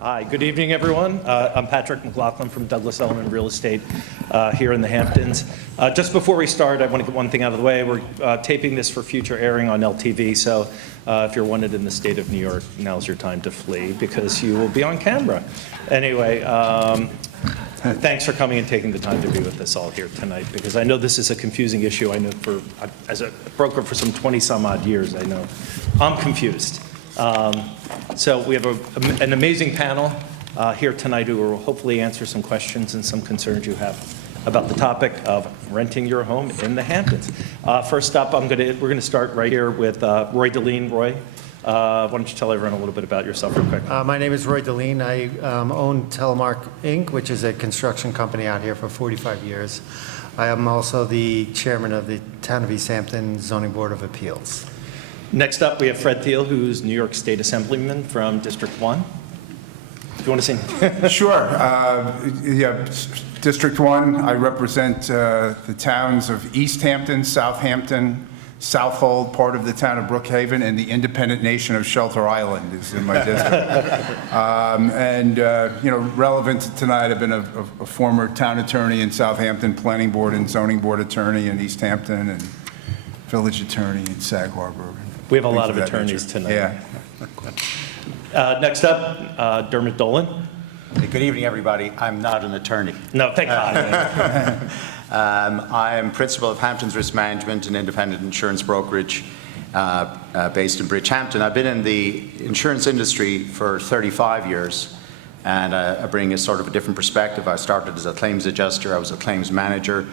Hi, good evening, everyone. I'm Patrick McLam from Douglas Elliman Real Estate here in the Hamptons. Just before we start, I want to get one thing out of the way. We're taping this for future airing on LTV, so if you're wanted in the state of New York, now's your time to flee because you will be on camera. Anyway, thanks for coming and taking the time to be with us all here tonight, because I know this is a confusing issue. I know as a broker for some 20 some odd years, I know I'm confused. So we have an amazing panel here tonight who will hopefully answer some questions and some concerns you have about the topic of renting your home in the Hamptons. First up, we're going to start right here with Roy Delene. Roy, why don't you tell everyone a little bit about yourself real quick? My name is Roy Delene. I own Telemark Inc., which is a construction company out here for 45 years. I am also the chairman of the Town of East Hampton Zoning Board of Appeals. Next up, we have Fred Thiele, who's New York State Assemblyman from District 1. Do you want to say? Sure. Yeah, District 1, I represent the towns of East Hampton, Southampton, Southold, part of the town of Brookhaven, and the independent nation of Shelter Island is in my district. Relevant to tonight, I've been a former town attorney in Southampton, planning board and zoning board attorney in East Hampton, and village attorney in Sag Harbor. We have a lot of attorneys tonight. Yeah. Next up, Dermot Dolan. Hey, good evening, everybody. I'm not an attorney. No, thank God. I am principal of Hamptons RIS Management, an independent insurance brokerage based in Bridgehampton. I've been in the insurance industry for 35 years, and I bring a sort of a different perspective. I started as a claims adjuster. I was a claims manager.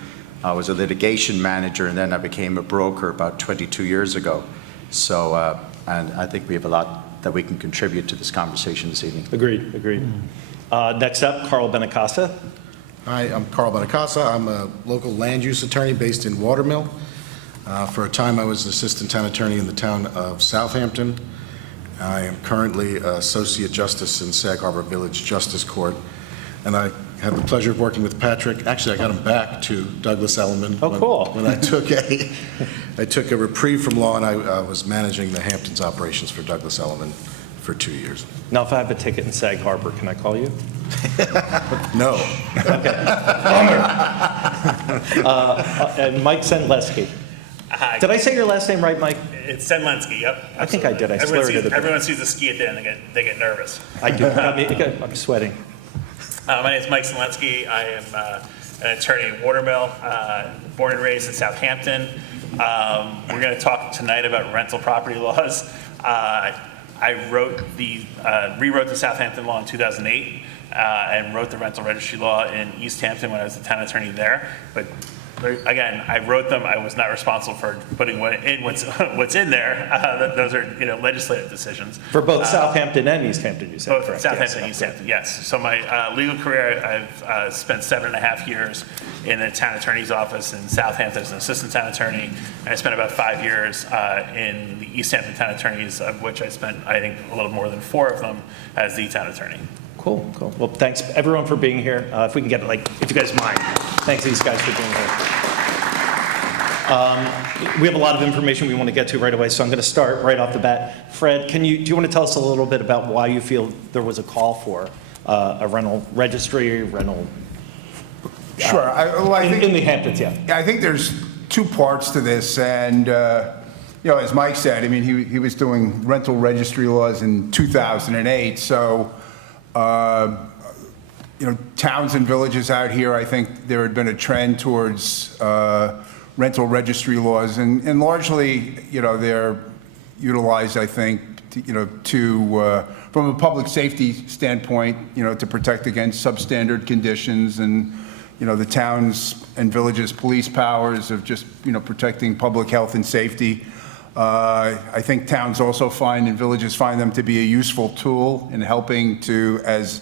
I was a litigation manager, and then I became a broker about 22 years ago. So, and I think we have a lot that we can contribute to this conversation this evening. Agreed. Next up, Carl Benacasa. Hi, I'm Carl Benacasa. I'm a local land use attorney based in Watermill. For a time, I was assistant town attorney in the town of Southampton. I am currently associate justice in Sag Harbor Village Justice Court, and I had the pleasure of working with Patrick. Actually, I got him back to Douglas Elliman. Oh, cool. When I took a reprieve from law, and I was managing the Hamptons operations for Douglas Elliman for 2 years. Now, if I have a ticket in Sag Harbor, can I call you? No. Okay. And Mike Seninsky. Hi. Did I say your last name right, Mike? It's Seninsky, yep. Absolutely. I think I did. I slurred it a bit. Everyone sees the ski at the end, they get nervous. I do. I'm sweating. My name is Mike Seninsky. I am an attorney in Watermill, born and raised in Southampton. We're going to talk tonight about rental property laws. I rewrote the Southampton law in 2008 and wrote the rental registry law in East Hampton when I was the town attorney there. But again, I wrote them. I was not responsible for putting what's in there. Those are legislative decisions. For both Southampton and East Hampton, you said, both correct? Southampton and Yes. East Hampton, yes. So my legal career, I've spent 7.5 years in the town attorney's office in Southampton as an assistant town attorney. And I spent about 5 years in the East Hampton town attorneys, of which I spent, I think, a little more than 4 of them as the town attorney. Cool. Well, thanks everyone for being here. If we can get it, if you guys mind, thanks these guys for being here. We have a lot of information we want to get to right away, so I'm going to start right off the bat. Fred, do you want to tell us a little bit about why you feel there was a call for a rental registry, Sure. I think in the Hamptons, yeah. I think there's 2 parts to this, and as Mike said, I mean, he was doing rental registry laws in 2008, so towns and villages out here, I think there had been a trend towards rental registry laws, and largely, they're utilized, I think, to from a public safety standpoint, to protect against substandard conditions and the towns and villages' police powers of just protecting public health and safety. I think towns also find and villages find them to be a useful tool in helping to as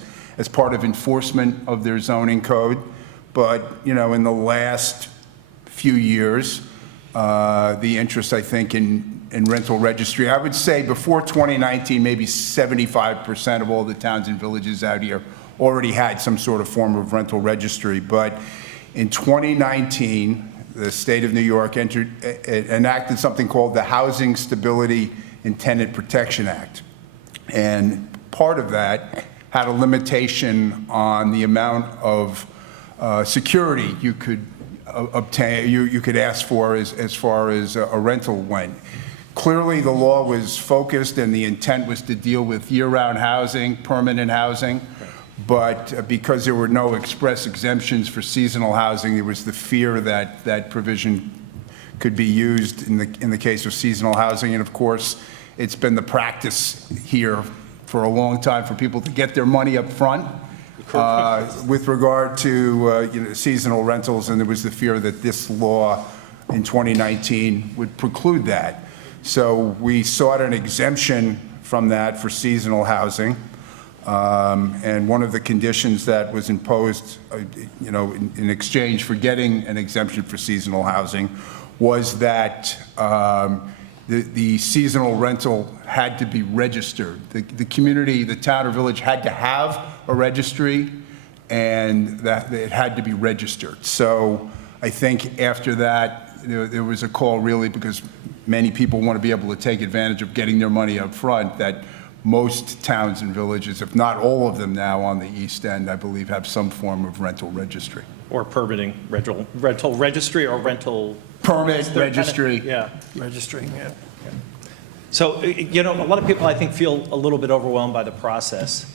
part of enforcement of their zoning code. But in the last few years, the interest, I think, in rental registry, I would say before 2019, maybe 75% of all the towns and villages out here already had some sort of form of rental registry. But in 2019, the state of New York enacted something called the Housing Stability and Tenant Protection Act. And part of that had a limitation on the amount of security you could obtain, you could ask for as far as a rental went. Clearly, the law was focused and the intent was to deal with year-round housing, permanent housing, but because there were no express exemptions for seasonal housing, there was the fear that that provision could be used in the case of seasonal housing. And of course, it's been the practice here for a long time for people to get their money up front with regard to seasonal rentals, and there was the fear that this law in 2019 would preclude that. So we sought an exemption from that for seasonal housing, and one of the conditions that was imposed, in exchange for getting an exemption for seasonal housing was that the seasonal rental had to be registered. The community, the town or village had to have a registry, and that it had to be registered. So I think after that, there was a call really because many people want to be able to take advantage of getting their money up front, that most towns and villages, if not all of them now on the East End, I believe, have some form of rental registry. Or permitting rental registry or rental. Permit registry. Yeah. Registering, yeah. So, a lot of people, I think, feel a little bit overwhelmed by the process.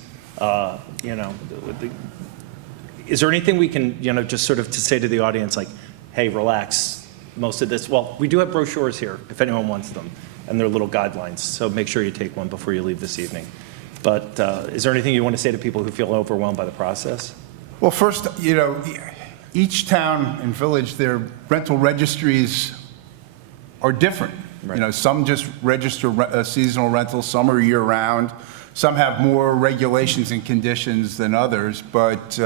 Is there anything we can, just sort of to say to the audience, like, hey, relax, most of this, well, we do have brochures here, if anyone wants them, and they're little guidelines, so make sure you take one before you leave this evening. But is there anything you want to say to people who feel overwhelmed by the process? Well, first, each town and village, their rental registries are different. Right. Some just register seasonal rentals, some are year-round, some have more regulations and conditions than others, but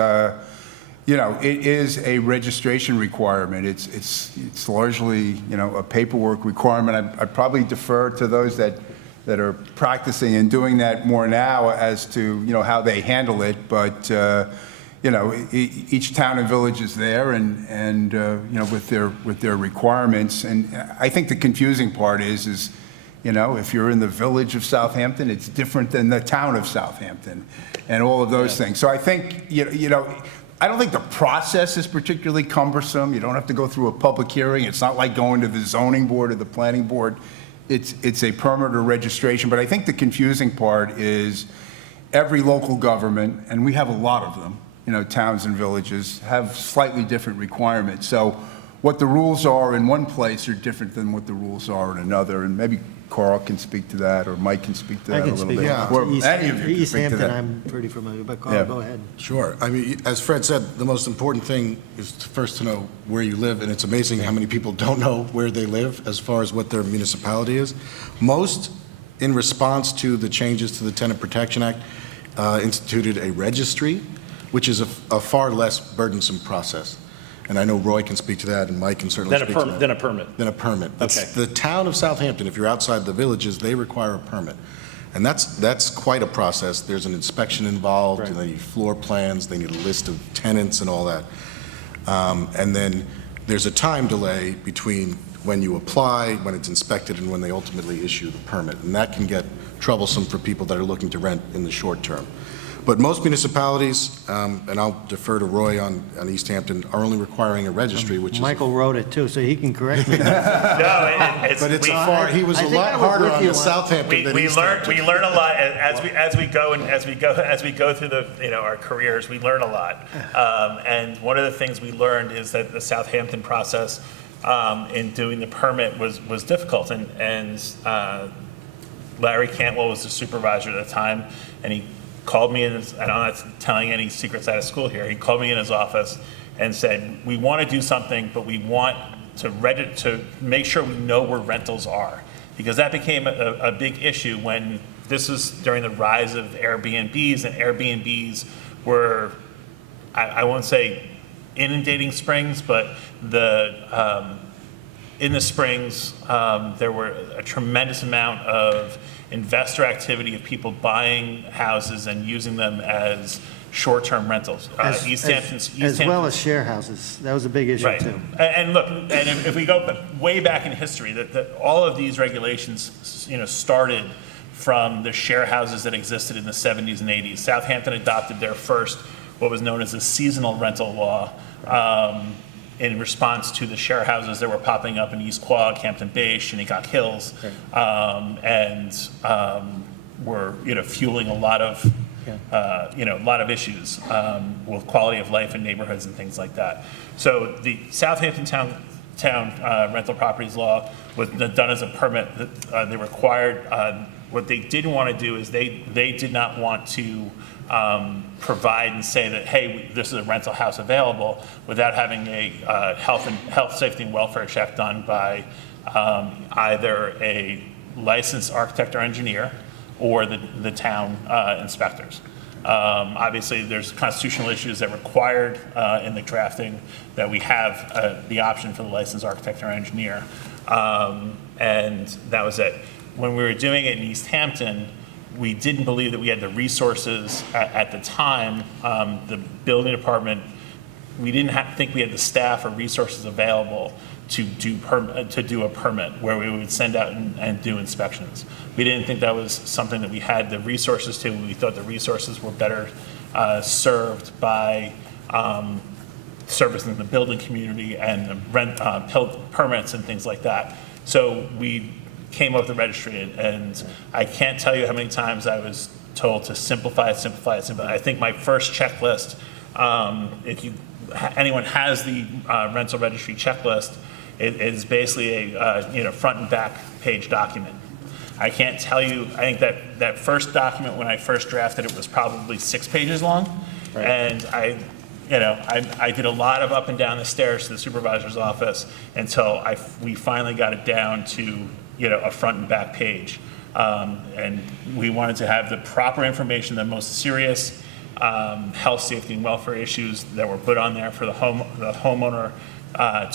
it is a registration requirement. It's largely a paperwork requirement. I'd probably defer to those that are practicing and doing that more now as to how they handle it, but each town and village is there and with their requirements. And I think the confusing part is if you're in the village of Southampton, it's different than the town of Southampton and all of those things. So I think, I don't think the process is particularly cumbersome. You don't have to go through a public hearing. It's not like going to the zoning board or the planning board. It's a permit or registration. But I think the confusing part is every local government, and we have a lot of them, towns and villages, have slightly different requirements. So what the rules are in one place are different than what the rules are in another. And maybe Carl can speak to that, or Mike can speak to that a little bit. I Or can speak. any of you can East speak to Hampton, that. I'm pretty familiar, but Carl, Yeah. go ahead. Sure. I mean, as Fred said, the most important thing is first to know where you live, and it's amazing how many people don't know where they live as far as what their municipality is. Most, in response to the changes to the Tenant Protection Act, instituted a registry, which is a far less burdensome process. And I know Roy can speak to that, and Mike can certainly speak to that. Then a permit. Then a permit. Okay. The town of Southampton, if you're outside the villages, they require a permit. And that's quite a process. There's an inspection involved, Right. and they need floor plans, they need a list of tenants and all that. And then there's a time delay between when you apply, when it's inspected, and when they ultimately issue the permit. And that can get troublesome for people that are looking to rent in the short term. But most municipalities, and I'll defer to Roy on East Hampton, are only requiring a registry, which is... Michael wrote it too, so he can correct me. No, But it's he was I a think I lot was harder with on you the on- Southampton than we East learn Hampton. we learn a lot as we go through the our careers. We learn a lot, and one of the things we learned is that the Southampton process in doing the permit was difficult, and Larry Cantwell was the supervisor at the time, and he called me in his, and I'm not telling any secrets out of school here, he called me in his office and said, we want to do something, but we want to make sure we know where rentals are. Because that became a big issue when this was during the rise of Airbnbs, and Airbnbs were, I won't say inundating Springs, but in the Springs, there were a tremendous amount of investor activity of people buying houses and using them as short-term rentals. East Hampton's As well as share houses. That was a big issue right. too. And look, and if we go way back in history, that all of these regulations, started from the share houses that existed in the 70s and 80s. Southampton adopted their first, what was known as a seasonal rental law, in response to the share houses that were popping up in East Quogue, Hampton Bay, Shinnecock Hills, and were, fueling a lot of, a lot of issues with quality of life in neighborhoods and things like that. So the Southampton town rental properties law was done as a permit. They required, what they didn't want to do is they did not want to provide and say that, hey, this is a rental house available without having a health, safety, and welfare check done by either a licensed architect or engineer or the town inspectors. Obviously, there's constitutional issues that required in the drafting that we have the option for the licensed architect or engineer, and that was it. When we were doing it in East Hampton, we didn't believe that we had the resources at the time. The building department, we didn't think we had the staff or resources available to do a permit where we would send out and do inspections. We didn't think that was something that we had the resources to. We thought the resources were better served by servicing the building community and the rent permits and things like that. So we came up with the registry, and I can't tell you how many times I was told to simplify. I think my first checklist, if anyone has the rental registry checklist, it is basically a front and back page document. I can't tell you, I think that first document when I first drafted it was probably 6 pages long, right. And I did a lot of up and down the stairs to the supervisor's office until we finally got it down to a front and back page. And we wanted to have the proper information, the most serious health, safety, and welfare issues that were put on there for the homeowner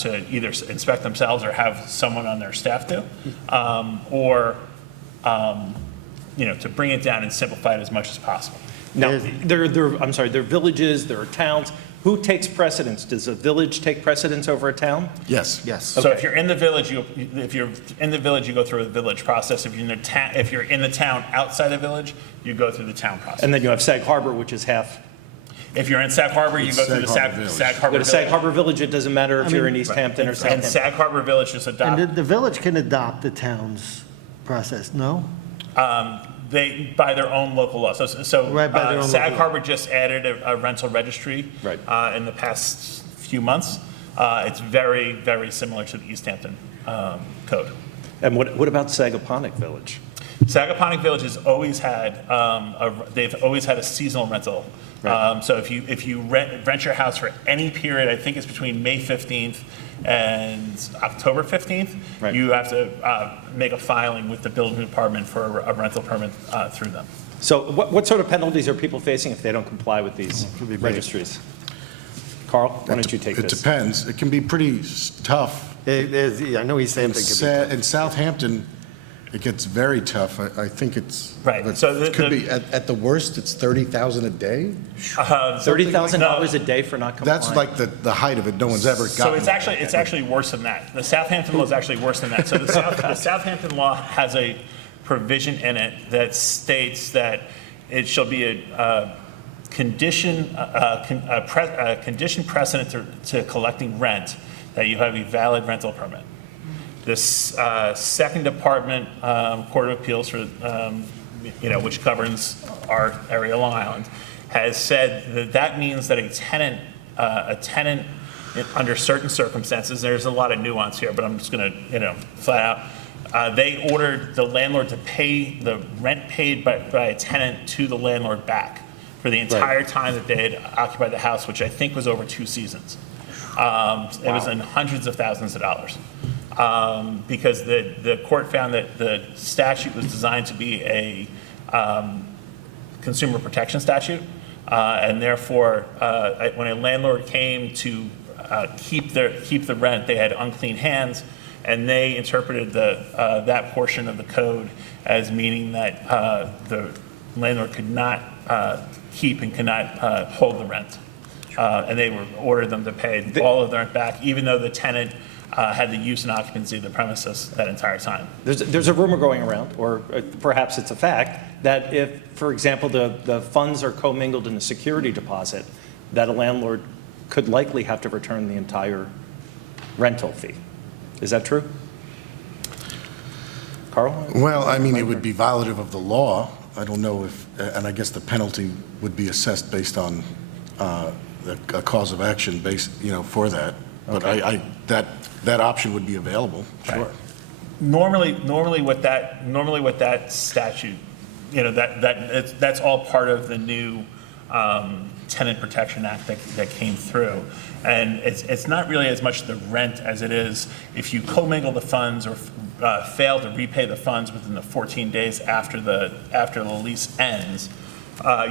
to either inspect themselves or have someone on their staff do, or to bring it down and simplify it as much as possible. Now, there are villages, there are towns. Who takes precedence? Does a village take precedence over a town? Yes. So if you're in the village, you go through the village process. If you're in the town outside the village, you go through the town process. And then you have Sag Harbor, which is half. If you're in Sag Harbor, you go through the Sag Harbor Go to Sag Village. Harbor Village, it doesn't matter if you're in East Hampton or And Southampton. Sag Harbor Village just adopt. And the village can adopt the town's process, no? They, by their own local law. So Right, by their own Sag local law. Harbor just added a rental registry Right. in the past few months. It's very, very similar to the East Hampton code. And what about Sagaponack Village? Sagaponack Village has always had they've always had a seasonal rental. Right. So if you rent your house for any period, I think it's between May 15th and October 15th, Right. you have to make a filing with the building department for a rental permit through them. So what sort of penalties are people facing if they don't comply with these registries? Carl, why don't you take It this? depends. It can be pretty tough. I know he's saying things could be. In Southampton, it gets very tough. I think it's. Right. So It could be, at the worst, it's $30,000 a day. $30,000 a day for not complying? That's like the height of it. No one's ever gotten. So it's actually worse than that. The Southampton law is actually worse than that. So the Southampton law has a provision in it that states that it shall be a condition precedent to collecting rent that you have a valid rental permit. This Second Department Court of Appeals for which governs our area, Long Island, has said that means that a tenant under certain circumstances, there's a lot of nuance here, but I'm just going to flat out. They ordered the landlord to pay the rent paid by a tenant to the landlord back for the entire time that they had occupied the house, which I think was over 2 seasons. It was in hundreds of thousands of dollars. Because the court found that the statute was designed to be a consumer protection statute, and therefore, when a landlord came to keep the rent, they had unclean hands, and they interpreted that portion of the code as meaning that the landlord could not keep and could not hold the rent, and they ordered them to pay all of the rent back, even though the tenant had the use and occupancy of the premises that entire time. There's a rumor going around, or perhaps it's a fact, that if, for example, the funds are commingled in a security deposit, that a landlord could likely have to return the entire rental fee. Is that true? Carl? Well, I mean, it would be violative of the law. I don't know if, and I guess the penalty would be assessed based on a cause of action based, for that. But Okay. that option would be available, sure. Right. Normally what that statute, that's all part of the new Tenant Protection Act that came through. And it's not really as much the rent as it is if you commingle the funds or fail to repay the funds within the 14 days after the lease ends,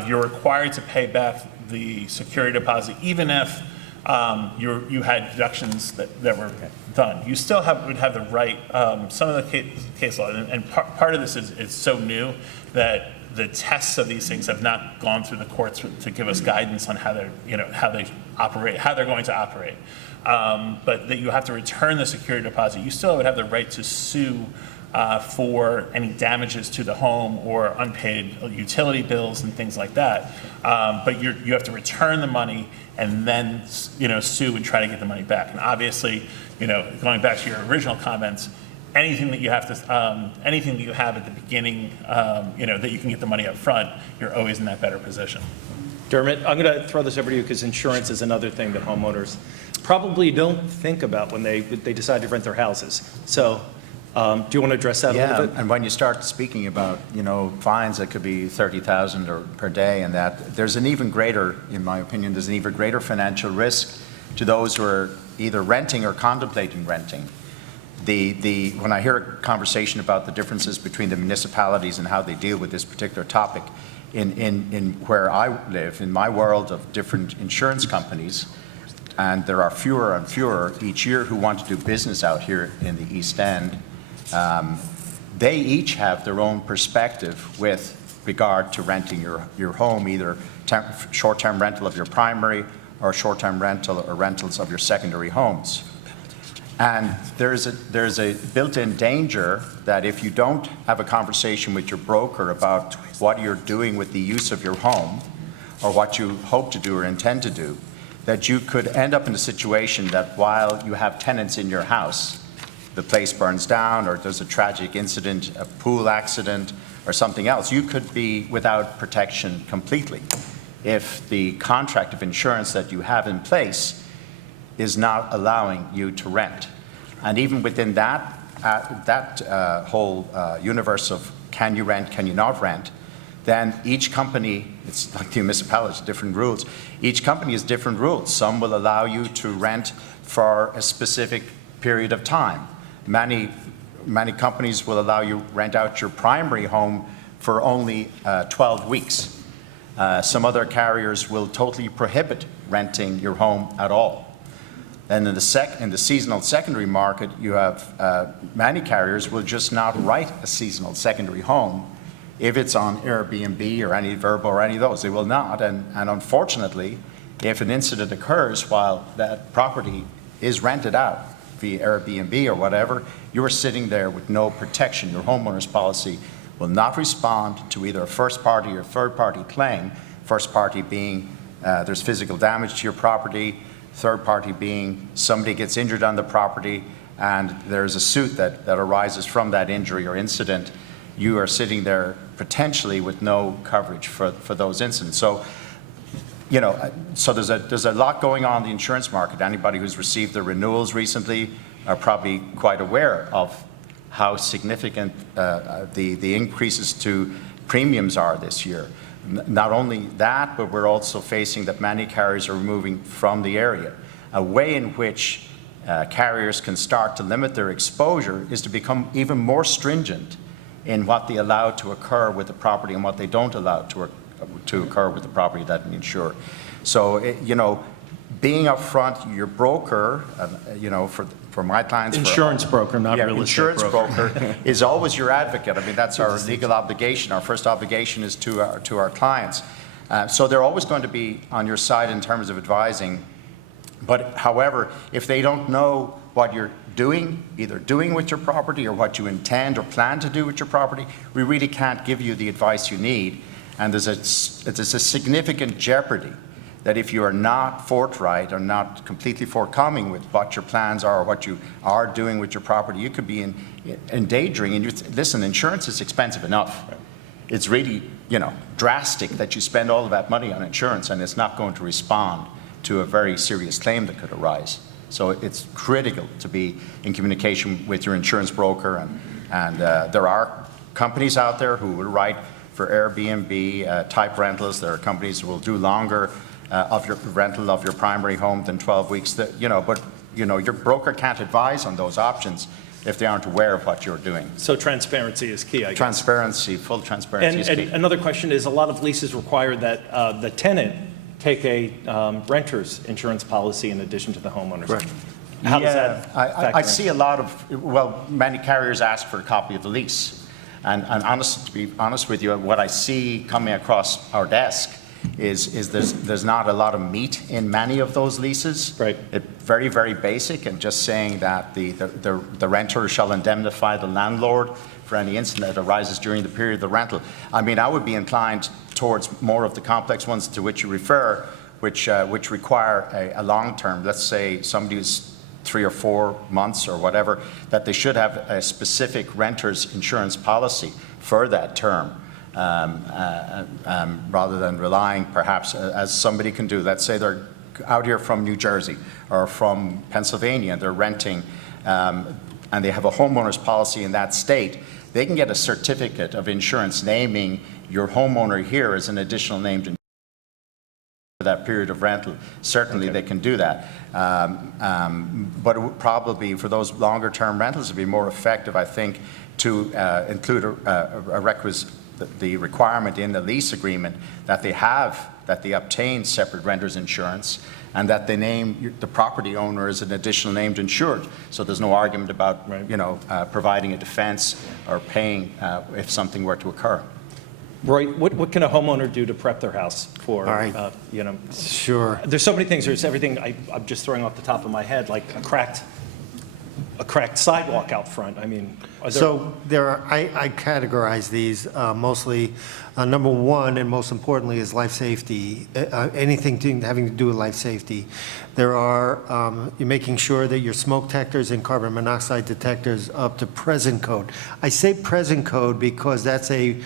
you're required to pay back the security deposit, even if you had deductions that were done. You still would have the right, some of the case law, and part of this is so new that the tests of these things have not gone through the courts to give us guidance on how they're going to operate. But that you have to return the security deposit. You still would have the right to sue for any damages to the home or unpaid utility bills and things like that. But you have to return the money and then sue and try to get the money back. And obviously, going back to your original comments, anything that you have at the beginning, that you can get the money up front, you're always in that better position. Dermot, I'm going to throw this over to you because insurance is another thing that homeowners probably don't think about when they decide to rent their houses. So do you want to address that a little bit? And when you start speaking about, fines that could be 30,000 or per day and that, there's an even greater, in my opinion, there's an even greater financial risk to those who are either renting or contemplating renting. When I hear a conversation about the differences between the municipalities and how they deal with this particular topic, in where I live, in my world of different insurance companies, and there are fewer and fewer each year who want to do business out here in the East End, they each have their own perspective with regard to renting your home, either short-term rental of your primary or short-term rental or rentals of your secondary homes. And there's a built-in danger that if you don't have a conversation with your broker about what you're doing with the use of your home or what you hope to do or intend to do, that you could end up in a situation that while you have tenants in your house, the place burns down or there's a tragic incident, a pool accident or something else, you could be without protection completely if the contract of insurance that you have in place is not allowing you to rent. And even within that whole universe of can you rent, can you not rent, then each company, it's like the municipalities, different rules. Each company has different rules. Some will allow you to rent for a specific period of time. Many companies will allow you rent out your primary home for only 12 weeks. Some other carriers will totally prohibit renting your home at all. And in the seasonal secondary market, you have many carriers will just not write a seasonal secondary home if it's on Airbnb or any Verbo or any of those. They will not. And unfortunately, if an incident occurs while that property is rented out via Airbnb or whatever, you are sitting there with no protection. Your homeowner's policy will not respond to either a first party or third party claim. First party being there's physical damage to your property. Third party being somebody gets injured on the property and there's a suit that arises from that injury or incident. You are sitting there potentially with no coverage for those incidents. So, so there's a lot going on in the insurance market. Anybody who's received the renewals recently are probably quite aware of how significant the increases to premiums are this year. Not only that, but we're also facing that many carriers are moving from the area. A way in which carriers can start to limit their exposure is to become even more stringent in what they allow to occur with the property and what they don't allow to occur with the property that we insure. So, being upfront, your broker, for my clients. Insurance broker, not real estate insurance broker is always your advocate. I mean, that's our legal obligation. Our first obligation is to our clients. So they're always going to be on your side in terms of advising. But however, if they don't know what you're either doing with your property or what you intend or plan to do with your property, we really can't give you the advice you need. And there's a significant jeopardy that if you are not forthright or not completely forthcoming with what your plans are or what you are doing with your property, you could be endangering. And listen, insurance is expensive enough. It's really, drastic that you spend all of that money on insurance and it's not going to respond to a very serious claim that could arise. So it's critical to be in communication with your insurance broker, and there are companies out there who will write for Airbnb type rentals. There are companies who will do longer of your rental of your primary home than 12 weeks. But your broker can't advise on those options if they aren't aware of what you're doing. So transparency is key, I guess. Transparency, full transparency is key. And another question is, a lot of leases require that the tenant take a renter's insurance policy in addition to the homeowner's. Right. How does that factor I in? see a lot of, many carriers ask for a copy of the lease. And to be honest with you, what I see coming across our desk is there's not a lot of meat in many of those leases. Right. It's very, very basic, and just saying that the renter shall indemnify the landlord for any incident that arises during the period of the rental. I mean, I would be inclined towards more of the complex ones to which you refer, which require a long term. Let's say somebody who's 3 or 4 months or whatever, that they should have a specific renter's insurance policy for that term, rather than relying perhaps, as somebody can do. Let's say they're out here from New Jersey or from Pennsylvania, and they're renting, and they have a homeowner's policy in that state. They can get a certificate of insurance naming your homeowner here as an additional named insured for that period of rental. Certainly they can do that. But it would probably, for those longer term rentals, it would be more effective, I think, to include a requisite, the requirement in the lease agreement that they obtain separate renter's insurance, and that they name the property owner as an additional named insured. So there's no argument about, providing a defense or paying if something were to occur. Roy, what can a homeowner do to prep their house for, All right. Sure. There's so many things. There's everything I'm just throwing off the top of my head, like a cracked sidewalk out front. I mean, are there... So I categorize these mostly, number one, and most importantly, is life safety. Anything having to do with life safety. There are, you're making sure that your smoke detectors and carbon monoxide detectors up to present code. I say present code because that's a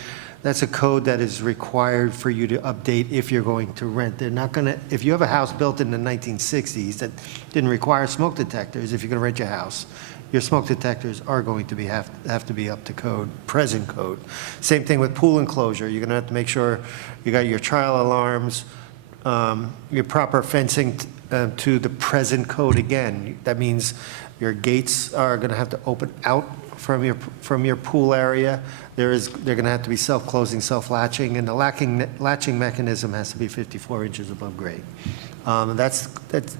code that is required for you to update if you're going to rent. They're not going to, if you have a house built in the 1960s that didn't require smoke detectors, if you're going to rent your house, your smoke detectors are going to have to be up to code, present code. Same thing with pool enclosure. You're going to have to make sure you got your trial alarms, your proper fencing to the present code again. That means your gates are going to have to open out from your pool area. They're going to have to be self-closing, self-latching, and the latching mechanism has to be 54 inches above grade. That's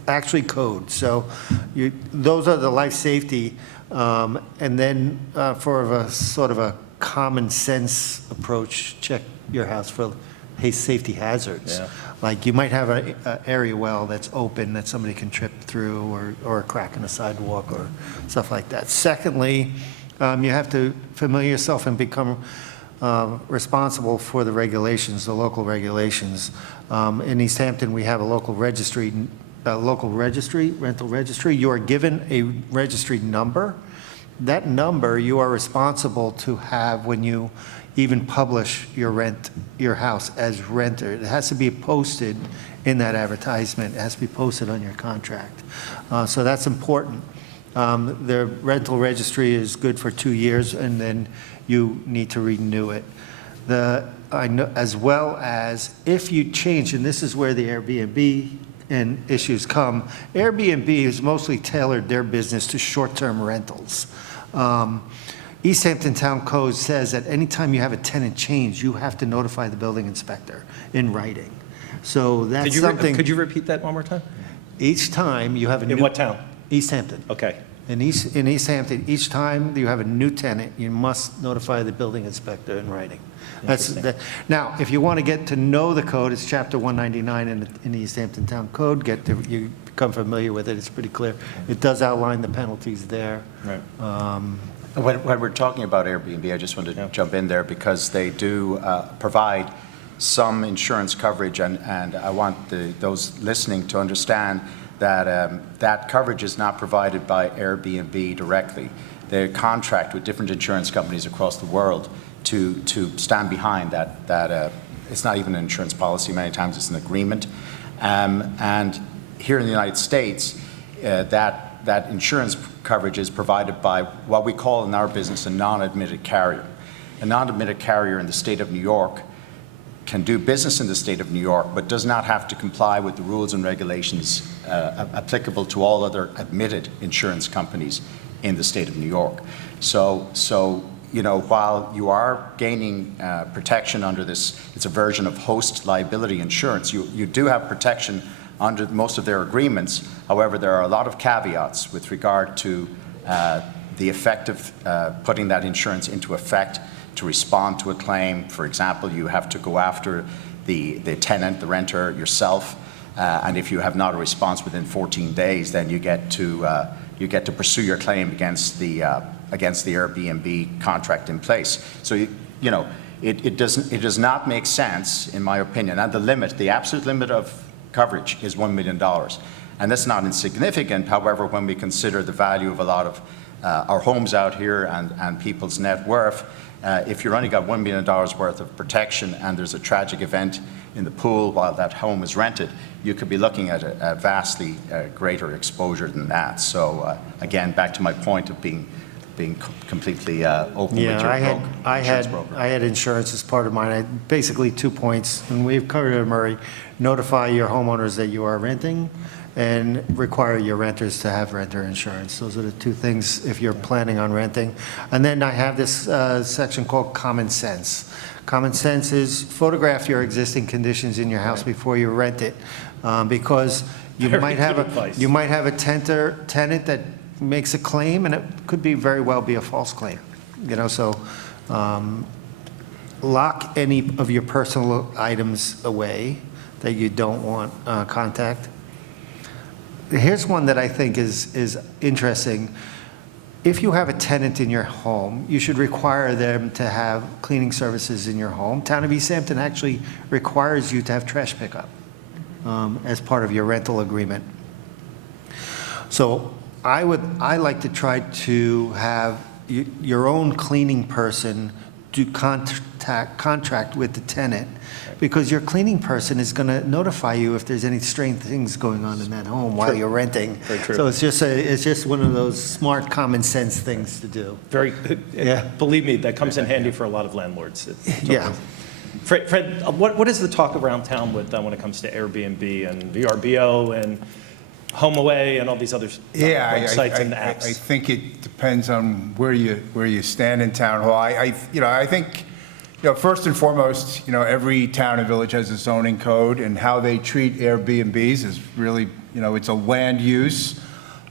actually code. So those are the life safety. And then for a sort of a common sense approach, check your house for safety hazards. Yeah. Like you might have an area well that's open that somebody can trip through, or a crack in the sidewalk or stuff like that. Secondly, you have to familiar yourself and become responsible for the regulations, the local regulations. In East Hampton, we have a local registry, rental registry. You are given a registry number. That number you are responsible to have when you even publish your house as renter. It has to be posted in that advertisement. It has to be posted on your contract. So that's important. The rental registry is good for 2 years, and then you need to renew it. As well as if you change, and this is where the Airbnb and issues come. Airbnb has mostly tailored their business to short-term rentals. East Hampton Town Code says that anytime you have a tenant change, you have to notify the building inspector in writing. So that's something. Could you repeat that one more time? Each time you have a new. In what town? East Hampton. Okay. In East Hampton, each time you have a new tenant, you must notify the building inspector in writing. Now, if you want to get to know the code, it's Chapter 199 in the East Hampton Town Code. You become familiar with it, it's pretty clear. It does outline the penalties there. Right. When we're talking about Airbnb, I just wanted to jump in there because they do provide some insurance coverage, and I want those listening to understand that that coverage is not provided by Airbnb directly. They contract with different insurance companies across the world to stand behind that. It's not even an insurance policy, many times it's an agreement. And here in the United States, that insurance coverage is provided by what we call in our business a non-admitted carrier. A non-admitted carrier in the state of New York can do business in the state of New York, but does not have to comply with the rules and regulations applicable to all other admitted insurance companies in the state of New York. So you know, while you are gaining protection under this, it's a version of host liability insurance. You do have protection under most of their agreements. However, there are a lot of caveats with regard to the effect of putting that insurance into effect to respond to a claim. For example, you have to go after the tenant, the renter, yourself, and if you have not a response within 14 days, then you get to pursue your claim against the Airbnb contract in place. So you know, it does not make sense, in my opinion. And the absolute limit of coverage is $1 million, and that's not insignificant. However, when we consider the value of a lot of our homes out here and people's net worth, if you've only got $1 million worth of protection and there's a tragic event in the pool while that home is rented, you could be looking at a vastly greater exposure than that. So again, back to my point of being completely open with your insurance broker. I had insurance as part of mine. Basically 2 points, and we've covered it, Murray. Notify your homeowners that you are renting and require your renters to have renter insurance. Those are the two things if you're planning on renting. And then I have this section called common sense. Common sense is photograph your existing conditions in your house before you rent it, because you might have a tenant that makes a claim, and it could be very well be a false claim. You know, so lock any of your personal items away that you don't want contact. Here's one that I think is interesting. If you have a tenant in your home, you should require them to have cleaning services in your home. Town of East Hampton actually requires you to have trash pickup as part of your rental agreement. So I like to try to have your own cleaning person do contract with the tenant, because your cleaning person is going to notify you if there's any strange things going on in that home while you're renting. Very true. So it's just one of those smart common sense things to do. Yeah. Believe me, that comes in handy for a lot of landlords. Yeah. Fred, what is the talk around town with when it comes to Airbnb and VRBO and HomeAway and all these other websites and apps? I think it depends on where you stand in town hall. I think, first and foremost, every town and village has a zoning code, and how they treat Airbnbs is really, it's a land use.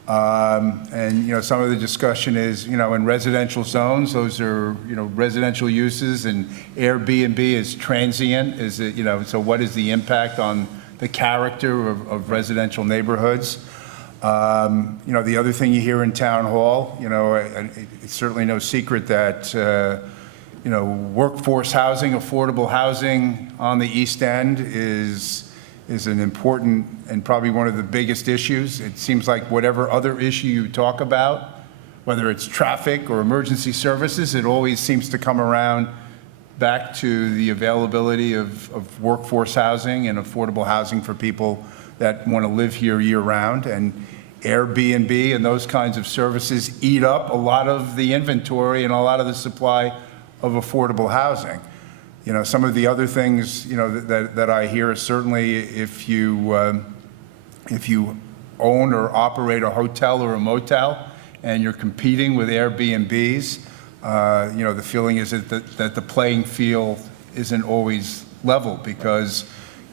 And, some of the discussion is, in residential zones, those are, residential uses, and Airbnb is transient. Is it, so what is the impact on the character of residential neighborhoods? The other thing you hear in town hall, it's certainly no secret that, workforce housing, affordable housing on the East End is an important and probably one of the biggest issues. It seems like whatever other issue you talk about, whether it's traffic or emergency services, it always seems to come around back to the availability of workforce housing and affordable housing for people that want to live here year-round. And Airbnb and those kinds of services eat up a lot of the inventory and a lot of the supply of affordable housing. Some of the other things, that I hear is certainly if you own or operate a hotel or a motel and you're competing with Airbnbs, the feeling is that the playing field isn't always level, because,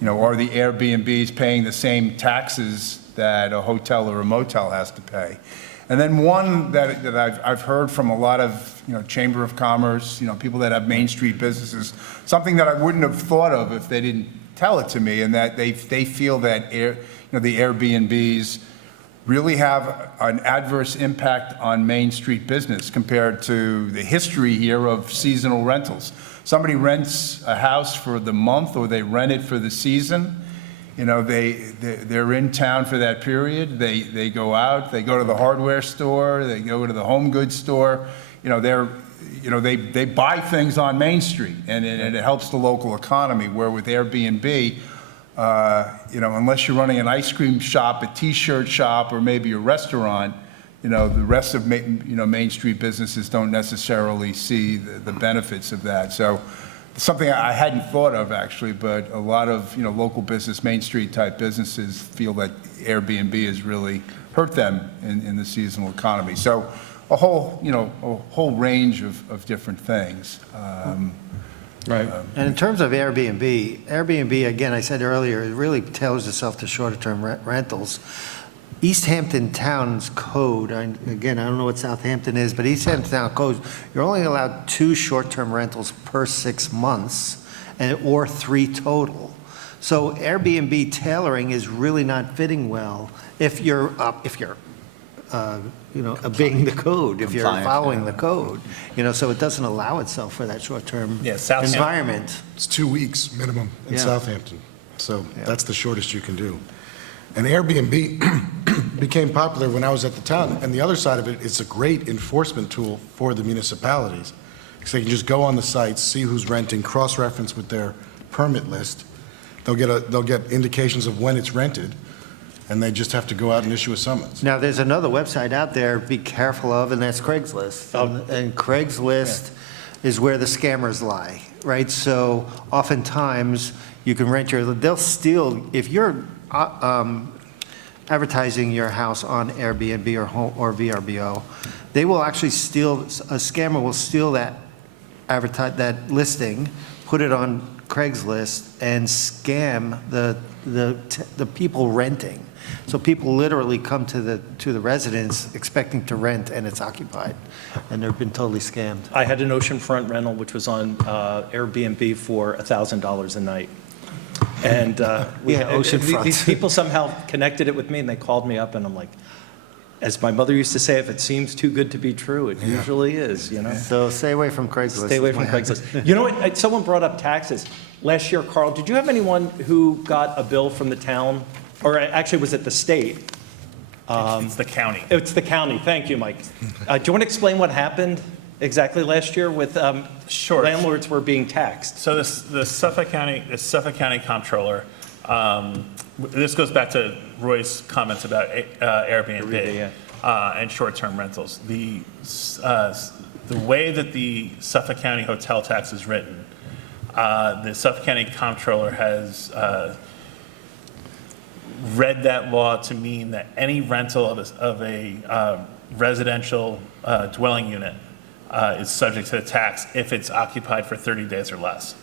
are the Airbnbs paying the same taxes that a hotel or a motel has to pay? And then one that I've heard from a lot of, Chamber of Commerce, people that have Main Street businesses, something that I wouldn't have thought of if they didn't tell it to me, and that they feel that the Airbnbs really have an adverse impact on Main Street business compared to the history here of seasonal rentals. Somebody rents a house for the month or they rent it for the season. They're in town for that period. They go out, they go to the hardware store, they go to the home goods store. They buy things on Main Street, and it helps the local economy, where with Airbnb, unless you're running an ice cream shop, a T-shirt shop, or maybe a restaurant, the rest of Main Street businesses don't necessarily see the benefits of that. So it's something I hadn't thought of, actually, but a lot of local business, Main Street type businesses feel that Airbnb has really hurt them in the seasonal economy. So a whole range of different things. Right. And in terms of Airbnb, again, I said earlier, it really tailors itself to shorter-term rentals. East Hampton Town's code, again, I don't know what Southampton is, but East Hampton Town code, you're only allowed 2 short-term rentals per 6 months, or 3 total. So Airbnb tailoring is really not fitting well if you're obeying the code, if you're Compliant, following the code, so it doesn't allow itself for that short-term Southampton. environment. It's 2 weeks minimum in Yeah. Southampton, so that's the shortest you can do. And Airbnb became popular when I was at the town, and the other side of it, it's a great enforcement tool for the municipalities. So you can just go on the sites, see who's renting, cross-reference with their permit list. They'll get indications of when it's rented, and they just have to go out and issue a summons. Now, there's another website out there, be careful of, and that's Craigslist. And Craigslist is where the scammers lie, right? So oftentimes, you can rent they'll steal, if you're advertising your house on Airbnb or VRBO, they will actually a scammer will steal that listing, put it on Craigslist, and scam the people renting. So people literally come to the residence expecting to rent, and it's occupied, and they've been totally scammed. I had an oceanfront rental, which was on Airbnb for $1,000 a night. And oceanfront. these people somehow connected it with me, and they called me up, and I'm like, as my mother used to say, if it seems too good to be true, it usually is, So stay away from Craigslist. Stay away from Craigslist. You know what? Someone brought up taxes. Last year, Carl, did you have anyone who got a bill from the town, or actually was it the state? It's the county. It's the county. Thank you, Mike. Do you want to explain what happened exactly last year with Sure. landlords were being taxed? So the Suffolk County Comptroller, this goes back to Roy's comments about Airbnb and short-term rentals. The way that the Suffolk County hotel tax is written, the Suffolk County Comptroller has read that law to mean that any rental of a residential dwelling unit is subject to the tax if it's occupied for 30 days or less.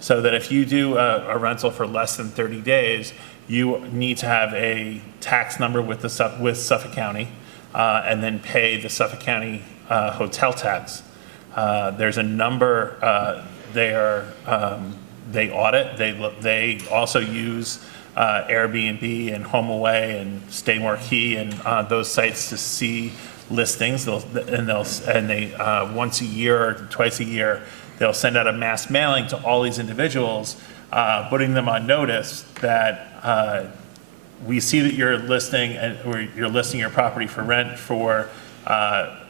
So that if you do a rental for less than 30 days, you need to have a tax number with Suffolk County, and then pay the Suffolk County hotel tax. There's a number they audit. They also use Airbnb and HomeAway and Stay Marquee and those sites to see listings. They once a year or twice a year, they'll send out a mass mailing to all these individuals, putting them on notice that we see that you're listing your property for rent for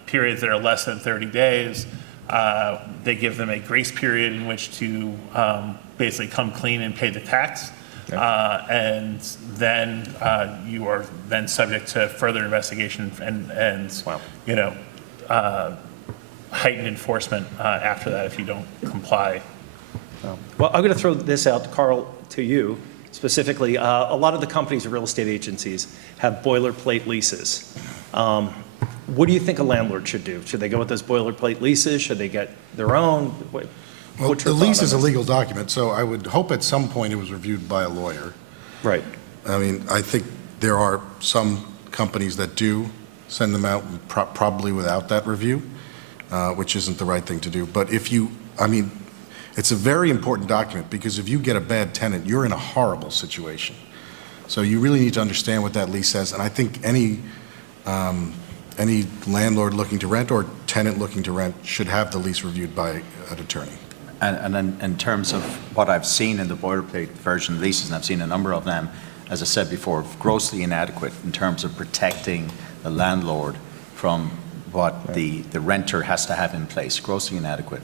periods that are less than 30 days. They give them a grace period in which to basically come clean and pay the tax. And then you are then subject to further investigation and heightened enforcement after that if you don't comply. Well, I'm going to throw this out, Carl, to you specifically. A lot of the companies or real estate agencies have boilerplate leases. What do you think a landlord should do? Should they go with those boilerplate leases? Should they get their own? Well, What's your the lease thought on is a this? legal document, so I would hope at some point it was reviewed by a lawyer. Right. I mean, I think there are some companies that do send them out probably without that review, which isn't the right thing to do. But if you, I mean, it's a very important document because if you get a bad tenant, you're in a horrible situation. So you really need to understand what that lease says. And I think any landlord looking to rent or tenant looking to rent should have the lease reviewed by an attorney. And in terms of what I've seen in the boilerplate version of leases, and I've seen a number of them, as I said before, grossly inadequate in terms of protecting the landlord from what the renter has to have in place, grossly inadequate.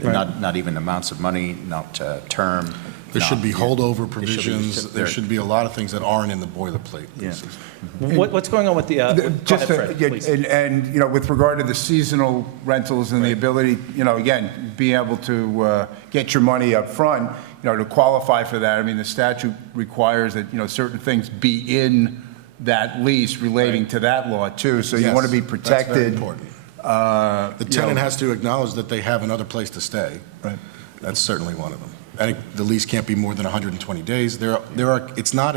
Right. Not even amounts of money, not term. There should be holdover provisions. There there- should be a lot of things that aren't in the boilerplate leases. What's going on with the, go Just, ahead, Fred, please. and, you know, with regard to the seasonal rentals and the ability, you know, again, being able to get your money up front, you know, to qualify for that, I mean, the statute requires that, you know, certain things be in that lease relating to that law too, so you Yes, want to be that's very protected. important. The The tenant has to acknowledge that they have another place to stay. Right. That's certainly one of them. And the lease can't be more than 120 days. It's not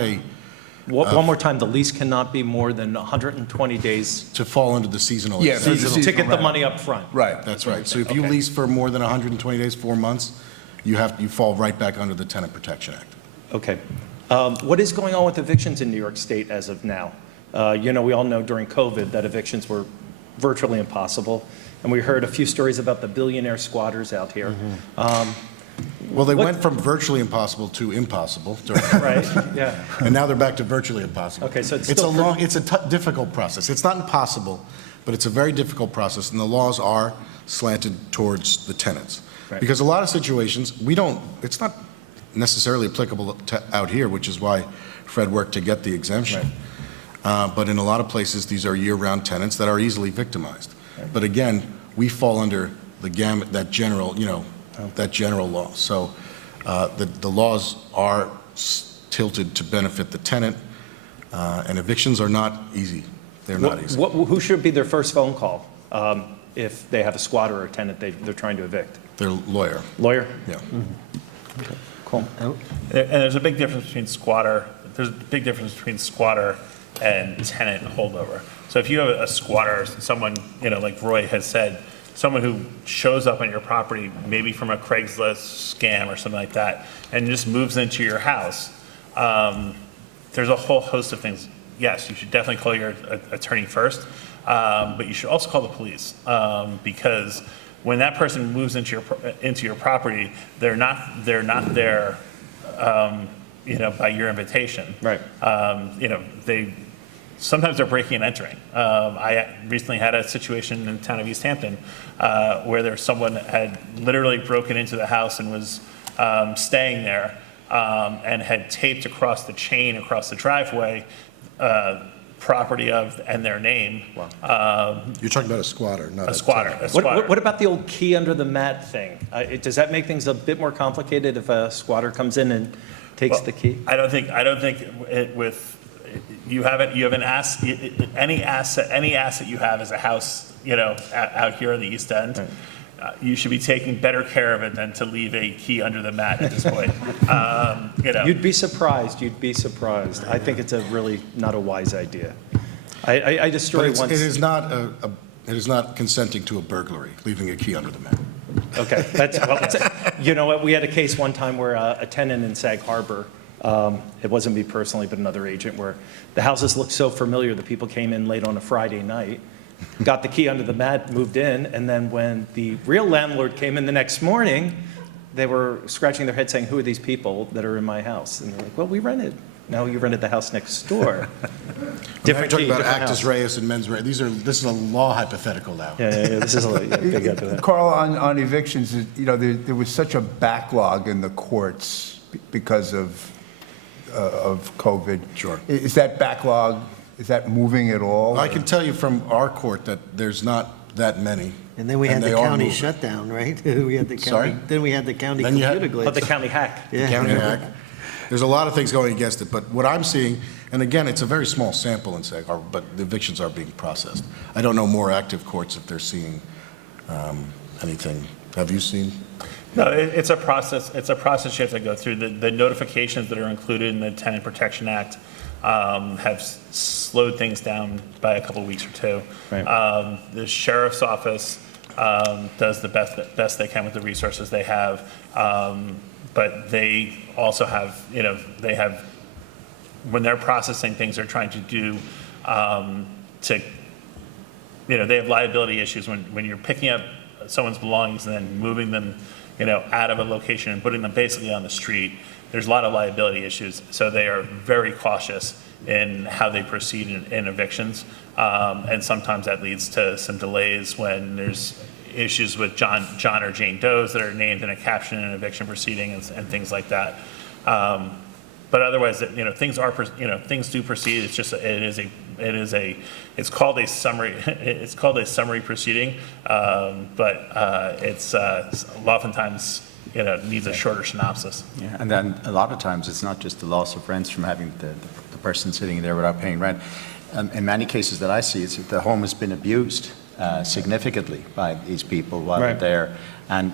One more time, the lease cannot be more than 120 days to fall under the seasonal. Yeah, exemption. seasonal. to get the rent. money up front. Right. That's right. So if you Okay. lease for more than 120 days, 4 months, you fall right back under the Tenant Protection Act. Okay. What is going on with evictions in New York State as of now? You know, we all know during COVID that evictions were virtually impossible, and we heard a few stories about the billionaire squatters out here. Well, they What- went from virtually impossible to impossible, Right, yeah. and now they're back to virtually impossible. Okay, so it's It's a still long, it's a difficult process. It's not impossible, but it's a very difficult process, and the laws are slanted towards the tenants. Right. Because a lot of situations, it's not necessarily applicable to out here, which is why Fred worked to get the exemption. But in a lot of places, these are year-round tenants that are easily victimized. But again, we fall under the gamut, that general law. So the laws are tilted to benefit the tenant, and evictions are not easy. They're not easy. Who should be their first phone call if they have a squatter or a tenant they're trying to evict? Their lawyer, Lawyer? yeah. Cool. And there's a big difference between squatter, and tenant holdover. So if you have a squatter, someone, you know, like Roy has said, someone who shows up on your property, maybe from a Craigslist scam or something like that, and just moves into your house, there's a whole host of things. Yes, you should definitely call your attorney first, but you should also call the police, because when that person moves into your property, they're not there, you know, by your invitation. Right. You know, sometimes they're breaking and entering. I recently had a situation in the town of East Hampton where someone had literally broken into the house and was staying there and had taped across the chain, across the driveway, property of and their name. Wow. You're talking about a squatter, not A squatter. What about the old key under the mat thing? Does that make things a bit more complicated if a squatter comes in and takes the key? I don't think you have an asset, any asset you have as a house, you know, out here in the East End. Right. You should be taking better care of it than to leave a key under the mat at this point. You know. You'd be surprised. I think it's a really not a wise idea. I just But story once. it is not consenting to a burglary, leaving a key under the mat. Okay, you know what, we had a case one time where a tenant in Sag Harbor, it wasn't me personally, but another agent, where the houses looked so familiar, the people came in late on a Friday night, got the key under the mat, moved in, and then when the real landlord came in the next morning, they were scratching their head saying, who are these people that are in my house? And they're like, well, we rented. No, you rented the house next door. Different talking key, about different actus house. reus and mens rea. This is a law hypothetical now. Yeah, this is a big after that. Carl, on evictions, you know, there was such a backlog in the courts because of COVID. Sure. Is that backlog, is that moving at all? I can tell you from our court that there's not that many. And then we had they the are county moving. shutdown, right? We had the Sorry? county, then we had the county Then you had- computer glitch. But the county hack. Yeah. County hack. There's a lot of things going against it, but what I'm seeing, and again, it's a very small sample in Sag Harbor, but the evictions are being processed. I don't know more active courts if they're seeing anything. Have you seen? No, it's a process. It's a process you have to go through. The notifications that are included in the Tenant Protection Act have slowed things down by a couple weeks or two. Right. The sheriff's office does the best they can with the resources they have, but they also have, they have, when they're processing things, they're trying to do they have liability issues when you're picking up someone's belongings and then moving them, out of a location and putting them basically on the street. There's a lot of liability issues, so they are very cautious in how they proceed in evictions, and sometimes that leads to some delays when there's issues with John or Jane Does that are named in a caption in an eviction proceeding and things like that. But otherwise, things do proceed. It's just it's called a summary. It's called a summary proceeding, but it's oftentimes needs a shorter synopsis. Yeah, and then a lot of times it's not just the loss of rents from having the person sitting there without paying rent. In many cases that I see, it's that the home has been abused significantly by these people while they're there, and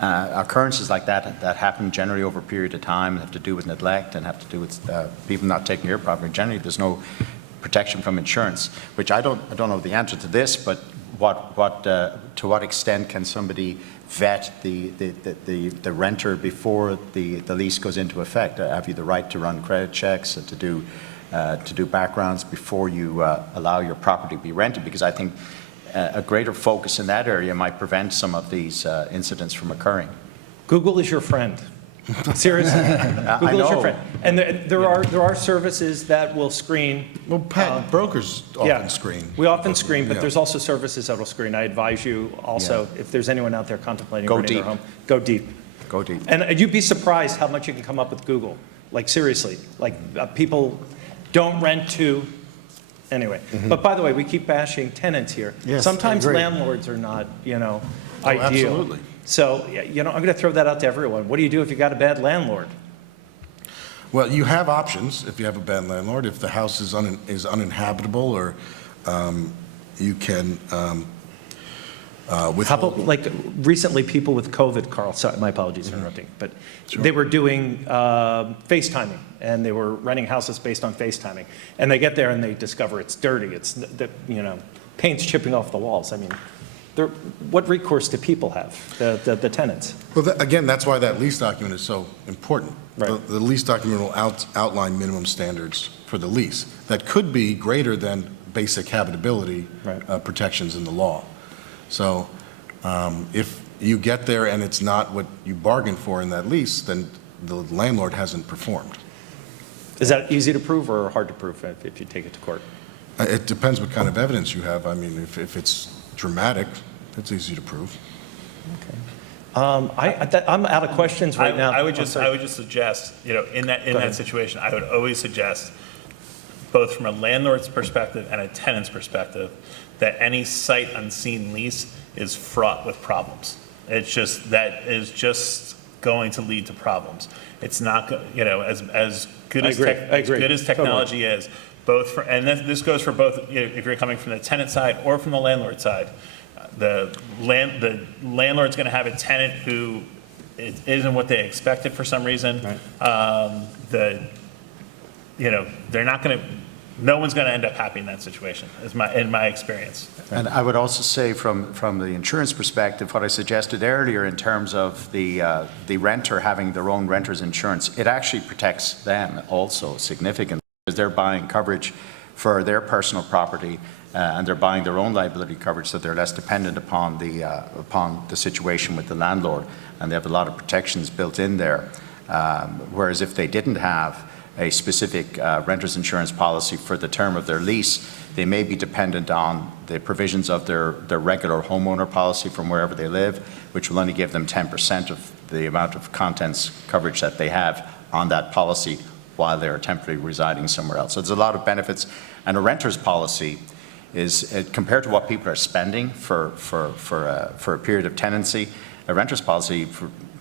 occurrences like that happen generally over a period of time and have to do with neglect and have to do with people not taking care of property. Generally, there's no protection from insurance, which I don't know the answer to this, but to what extent can somebody vet the renter before the lease goes into effect? Have you the right to run credit checks, to do backgrounds before you allow your property to be rented? Because I think a greater focus in that area might prevent some of these incidents from occurring. Google is your friend. Seriously, Google is your friend. And there are services that will screen. Well, Pat, brokers often screen. We often screen, but Yeah. there's also services that will screen. I advise you also, if there's anyone out there contemplating Go renting their deep. home, go deep. Go deep. And you'd be surprised how much you can come up with Google. Like, seriously, people don't rent to, anyway. But by the way, we keep bashing tenants here. Yes, Sometimes I agree. landlords are not, ideal. absolutely. So, I'm going to throw that out to everyone. What do you do if you got a bad landlord? Well, you have options if you have a bad landlord. If the house is uninhabitable, or you can How withhold. about, like, recently, people with COVID, Carl, sorry, my apologies for interrupting, but they were doing FaceTiming, and they were renting houses based on FaceTiming. And they get there and they discover it's dirty, paint's chipping off the walls. I mean, what recourse do people have, the tenants? Well, again, that's why that lease document is so important. Right. The lease document will outline minimum standards for the lease that could be greater than basic habitability protections in the law. So if you get there and it's not what you bargained for in that lease, then the landlord hasn't performed. Is that easy to prove or hard to prove if you take it to court? It depends what kind of evidence you have. I mean, if it's dramatic, it's easy to prove. I'm out of questions right now. I would just suggest, in that situation, I would always suggest, both from a landlord's perspective and a tenant's perspective, that any sight unseen lease is fraught with problems. That is just going to lead to problems. It's not, as good as technology is, and this goes for both, if you're coming from the tenant side or from the landlord side. The landlord's going to have a tenant who it isn't what they expected for some reason. They're not going to. No one's going to end up happy in that situation, in my experience. And I would also say from the insurance perspective, what I suggested earlier in terms of the renter having their own renter's insurance, it actually protects them also significantly, because they're buying coverage for their personal property, and they're buying their own liability coverage, so they're less dependent upon the situation with the landlord, and they have a lot of protections built in there. Whereas if they didn't have a specific renter's insurance policy for the term of their lease, they may be dependent on the provisions of their regular homeowner policy from wherever they live, which will only give them 10% of the amount of contents coverage that they have on that policy while they're temporarily residing somewhere else. So there's a lot of benefits. And a renter's policy is, compared to what people are spending for a period of tenancy, a renter's policy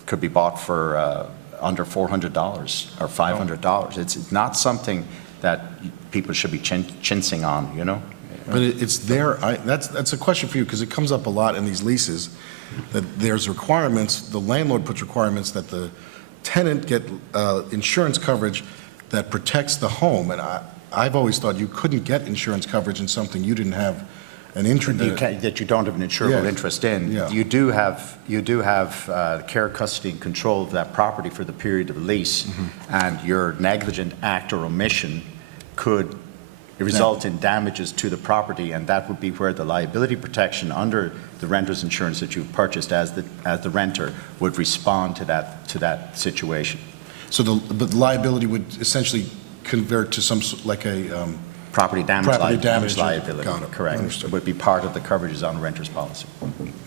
could be bought for under $400 or $500. It's not something that people should be chincing on, But it's there. That's a question for you, because it comes up a lot in these leases, that there's requirements, the landlord puts requirements that the tenant get insurance coverage that protects the home. And I've always thought you couldn't get insurance coverage in something you didn't have an interest That you don't have an insurable Yeah. interest in. Yeah. You do have care, custody, and control of that property for the period of the lease, and your negligent act or omission could result in damages to the property, and that would be where the liability protection under the renter's insurance that you've purchased as the renter would respond to that situation. So the liability would essentially convert to like a, Property damage Property damage, liability, got it. correct. Understood. It would be part of the coverages on a renter's policy.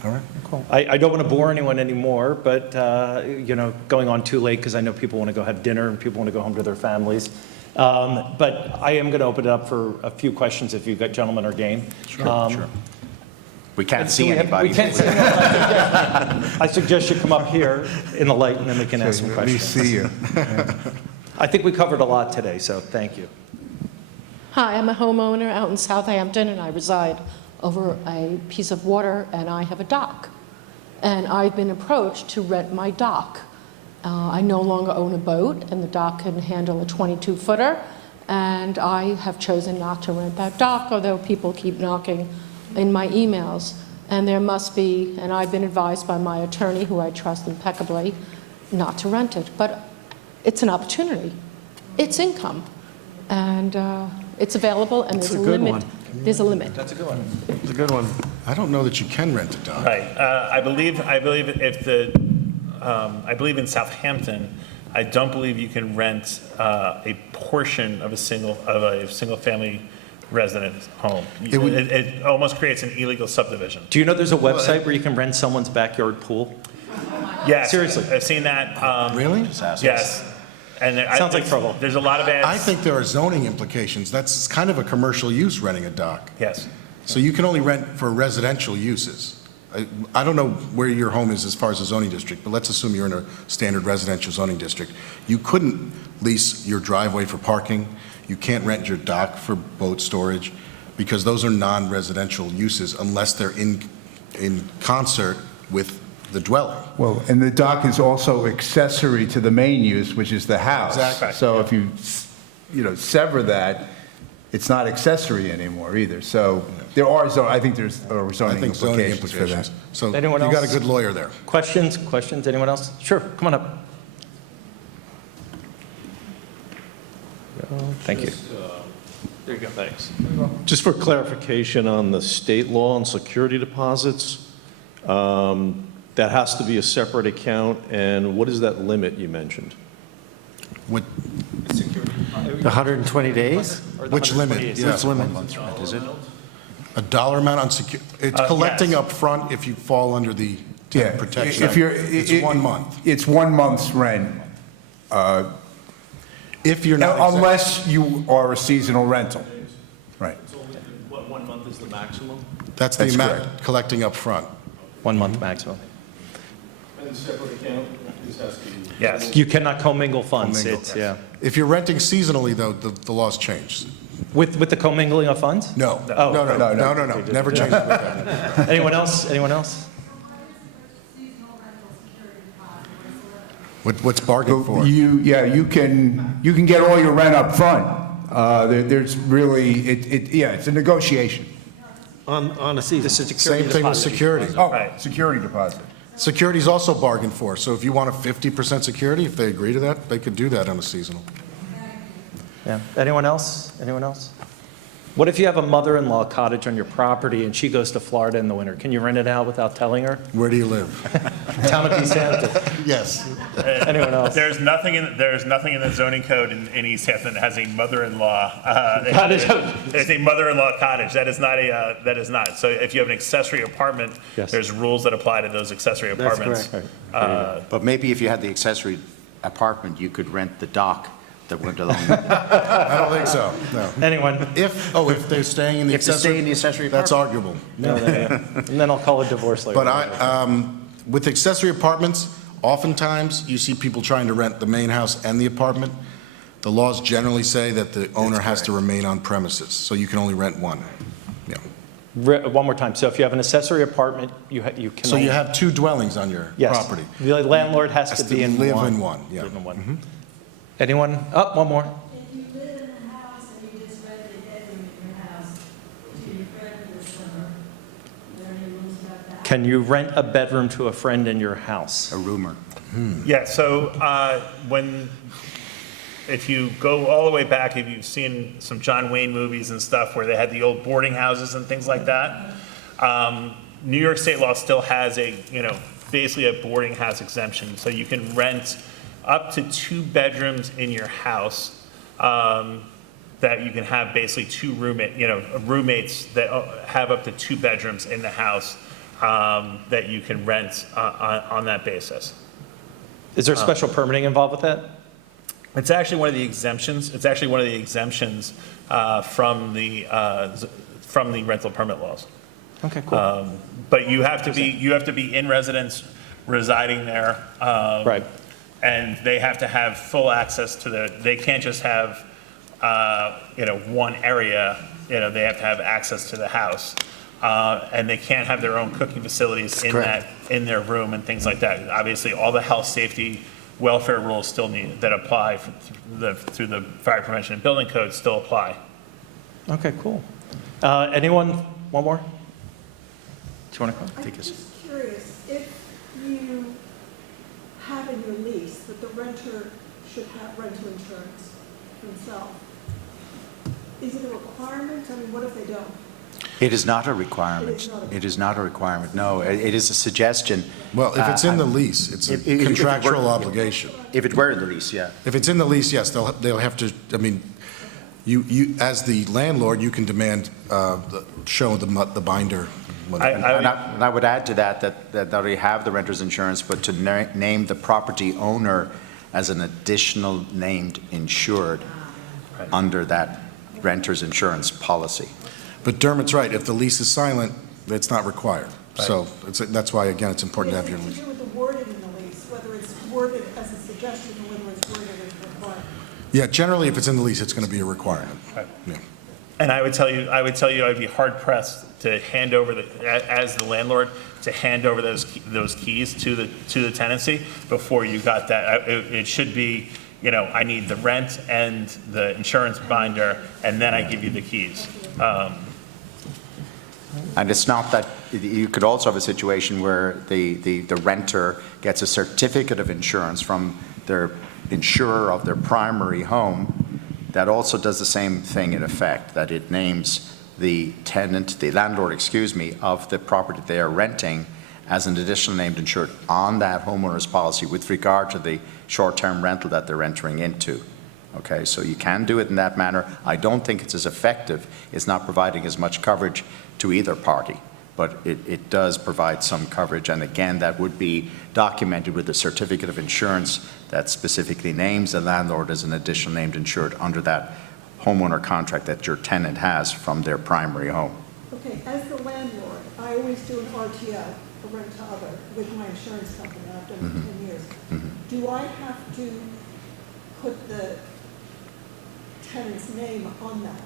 all right, cool. I don't want to bore anyone anymore, but, going on too late because I know people want to go have dinner and people want to go home to their families. But I am going to open it up for a few questions if you gentlemen are game. Sure. We can't Do see we have- anybody. we can't see anyone. I suggest you come up here in the light and then we can ask some Let me questions. see you. I think we covered a lot today, so thank you. Hi, I'm a homeowner out in Southampton, and I reside over a piece of water, and I have a dock. And I've been approached to rent my dock. I no longer own a boat, and the dock can handle a 22-footer, and I have chosen not to rent that dock, although people keep knocking in my emails. And there must be, and I've been advised by my attorney, who I trust impeccably, not to rent it. But it's an opportunity. It's income. And it's available, and there's a good limit. one. There's a limit. That's a good one. It's a good one. I don't know that you can rent a dock. Right. I believe in Southampton, I don't believe you can rent a portion of a single family residence home. It would- It almost creates an illegal subdivision. Do you know there's a website where you can rent someone's backyard pool? Yes. Seriously. I've seen that. Really? Yes. And Sounds like trouble. There's a lot of ads. I think there are zoning implications. That's kind of a commercial use, renting a dock. Yes. So you can only rent for residential uses. I don't know where your home is as far as a zoning district, but let's assume you're in a standard residential zoning district. You couldn't lease your driveway for parking. You can't rent your dock for boat storage, because those are non-residential uses unless they're in concert with the dwelling. Well, and the dock is also accessory to the main use, which is the house. Exactly. So if you sever that, it's not accessory anymore either. So there are, I think there's I zoning think zoning implications for that. implications. So Anyone you got a else? good lawyer there. Questions? Anyone else? Sure, come on up. Thank you. There you go. Thanks. Just for clarification on the state law on security deposits, that has to be a separate account, and what is that limit you mentioned? What, The 120 days? which limit? Yeah. Which limit? Is it? A dollar amount on it's collecting yes. up front if you fall under the Yeah, tenant protection. if you're. It's 1 month. It's 1 month's rent, If you're not. unless you are a seasonal rental. Right. What, 1 month is the maximum? That's the That's amount correct. collecting up front. 1 month maximum. And a separate account, this has to be... Yes. You cannot commingle funds. Commingle, It's, yeah. If you're renting seasonally, though, the law's changed. With the commingling of funds? No, Oh. no, never changed it with that. Anyone else? Anyone else? What's bargained for? You can get all your rent up front. There's really, it's a negotiation. On a season. This is security Same thing with deposit. security. Oh, Right. security deposit. Security's also bargained for, so if you want a 50% security, if they agree to that, they could do that on a seasonal. Yeah. Anyone else? Anyone else? What if you have a mother-in-law cottage on your property and she goes to Florida in the winter? Can you rent it out without telling her? Where do you live? Town of East Hampton. Yes. Anyone else? There's nothing in the zoning code in East Hampton that has a mother-in-law. Cottage. There's a mother-in-law cottage. That is not. So if you have an accessory apartment, Yes. there's rules that apply to those accessory That's apartments. correct. But maybe if you had the accessory apartment, you could rent the dock that went along with it. I don't think so, no. Anyone? If they're staying in the If they stay in the accessory, accessory that's arguable. No, and then I'll call a divorce later. But with accessory apartments, oftentimes you see people trying to rent the main house and the apartment. The laws generally say that the owner has to remain on premises, so you can only rent one. Yeah. One more time. So if you have an accessory apartment, you can. So you have 2 dwellings on your Yes. property. The landlord has to be in one. live in one, yeah. Live in one. Anyone? Oh, one more. If you live in a house and you just Can you rent a bedroom to a friend in your house? A rumor. Yeah, so if you go all the way back, if you've seen some John Wayne movies and stuff where they had the old boarding houses and things like that, New York state law still has basically a boarding house exemption. So you can rent up to 2 bedrooms in your house that you can have basically 2 roommates that have up to 2 bedrooms in the house that you can rent on that basis. Is there special permitting involved with that? It's actually one of the exemptions. It's actually one of the exemptions from the rental permit laws. Okay, cool. But you have to be in residence, residing there. Right. And they have to have full access to they can't just have, one area, they have to have access to the house. And they can't have their own cooking facilities in their room and things like that. Obviously, all the health, safety, welfare rules still that apply through the Fire Prevention and Building Code still apply. Okay, cool. Anyone, one more? Do you want to come? I'm just curious, if you have in your lease that the renter should have rental insurance for himself, is it a requirement? I mean, what if they don't? It is not a requirement. It is not a requirement, no. It is a suggestion. Well, if it's in the lease, it's a if it contractual were- obligation. If it were in the lease, yeah. If it's in the lease, yes, they'll have to, I mean, you, as the landlord, you can demand, show the binder. And I would add to that not only have the renter's insurance, but to name the property owner as an additional named insured under that renter's insurance policy. But Dermot's right, if the lease is silent, it's not required. So that's why, again, it's important to have your It has lease. to do with the wording in the lease, whether it's worded as a suggestion or whether it's worded as a requirement. Yeah, generally, if it's in the lease, it's going to be a requirement. Right. Yeah. And I would tell you, I'd be hard pressed to hand over as the landlord, to hand over those keys to the tenancy before you got that. It should be, I need the rent and the insurance binder, and then I give you the keys. And it's not that, you could also have a situation where the renter gets a certificate of insurance from their insurer of their primary home that also does the same thing in effect, that it names the tenant, the landlord, of the property they are renting as an additional named insured on that homeowner's policy with regard to the short-term rental that they're entering into. Okay, so you can do it in that manner. I don't think it's as effective. It's not providing as much coverage to either party, but it does provide some coverage. And again, that would be documented with a certificate of insurance that specifically names the landlord as an additional named insured under that homeowner contract that your tenant has from their primary home. Okay, as the landlord, I always do an RTO, a rent to other, with my insurance company. I've done it for 10 years. Do I have to put the tenant's name on that?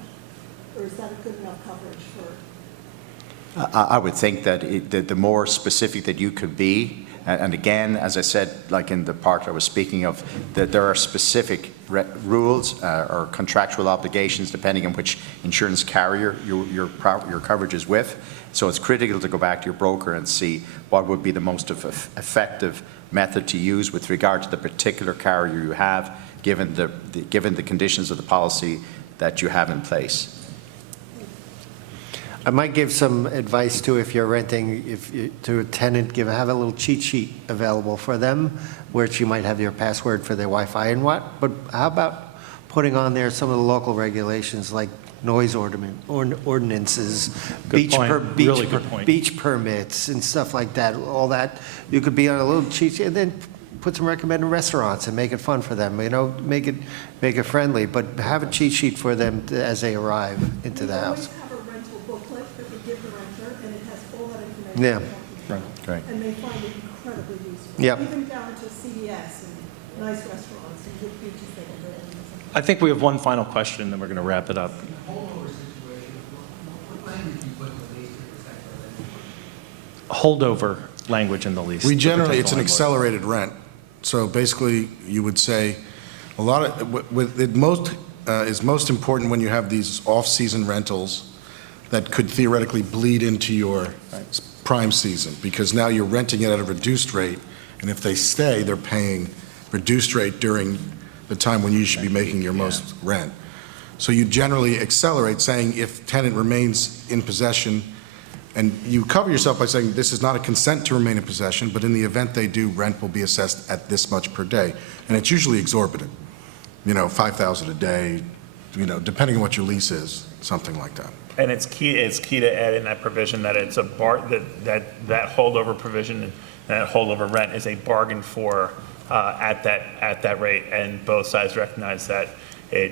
Or is that a good enough coverage for? I would think that the more specific that you could be, and again, as I said, like in the part I was speaking of, that there are specific rules or contractual obligations depending on which insurance carrier your coverage is with. So it's critical to go back to your broker and see what would be the most effective method to use with regard to the particular carrier you have, given the conditions of the policy that you have in place. I might give some advice too, if you're renting, to a tenant, have a little cheat sheet available for them, where you might have your password for their Wi-Fi and what. But how about putting on there some of the local regulations like noise ordinances, Good point. Really good point. beach permits and stuff like that. All that you could be on a little cheat sheet, and then put some recommended restaurants and make it fun for them. Make it friendly, but have a cheat sheet for them as they arrive into the house. We always have a rental booklet that we give the renter, and it has all that information. Yeah. Right. And they find it incredibly useful. Yep. Even down to CVS and nice restaurants and good beaches they can go to. I think we have one final question, then we're going to wrap it up. Holdover language in the lease. We to generally, protect it's the an landlord. accelerated rent. So basically, you would say, a lot of, is most important when you have these off-season rentals that could theoretically bleed into your prime season, because now you're renting it at a reduced rate, and if they stay, they're paying reduced rate during the time when you should be making your most rent. So you generally accelerate, saying if tenant remains in possession, and you cover yourself by saying this is not a consent to remain in possession, but in the event they do, rent will be assessed at this much per day. And it's usually exorbitant, $5,000 a day, depending on what your lease is, something like that. And it's key to add in that provision that it's a that holdover provision and that holdover rent is a bargain for at that rate, and both sides recognize that it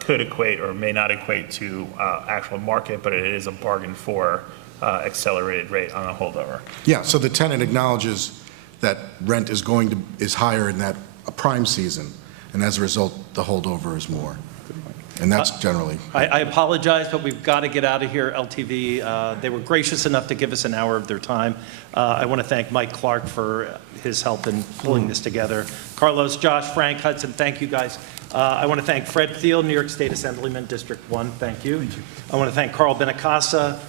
could equate or may not equate to actual market, but it is a bargain for accelerated rate on a holdover. Yeah, so the tenant acknowledges that rent is higher in that prime season, and as a result, the holdover is more. And that's generally. I apologize, but we've got to get out of here. LTV, they were gracious enough to give us an hour of their time. I want to thank Mike Clark for his help in pulling this together. Carlos, Josh, Frank, Hudson, thank you guys. I want to thank Fred Thiele, New York State Assemblyman, District 1, thank you. I want to thank Carl Benacasa,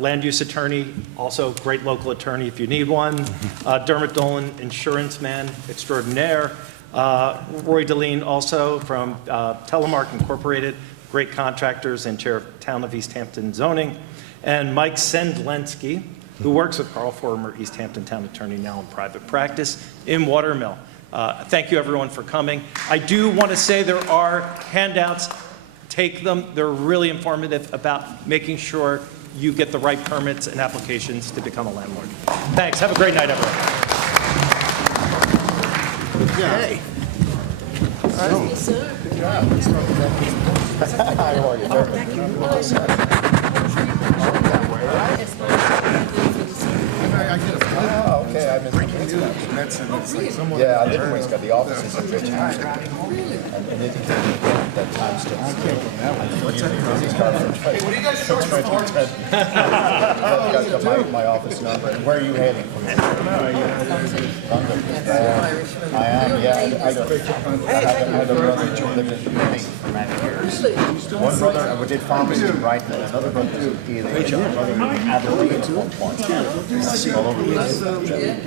land use attorney, also great local attorney if you need one. Dermot Dolan, insurance man extraordinaire. Roy Delene, also from Telemark Incorporated, great contractors and chair of Town of East Hampton zoning. And Mike Seninsky, who works with Carl, former East Hampton town attorney, now in private practice in Watermill. Thank you everyone for coming. I do want to say there are handouts. Take them. They're really informative about making sure you get the right permits and applications to become a landlord. Thanks. Have a great night, everyone. Okay. Okay, I've been yeah, I live in Winscott. The office is in Rich Hampton. And it that time still. What's that? Hey, what are you guys short for? You guys got my office number. And where are you heading from here? London. I am, yeah. I have a brother who lived in Maine for many years. One brother did pharmacy in Brighton, and another brother was in Thiele. Another brother in Aberdeen at one point. All over the place.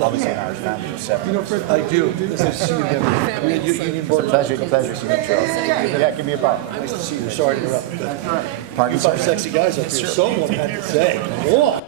Obviously an Irish family of 7. I do. This is see you again. It's a pleasure to meet you. Yeah, give me a bottle. Nice to see you. Sorry to interrupt. Pardon, You five sexy guys up here. Someone had to say, come on.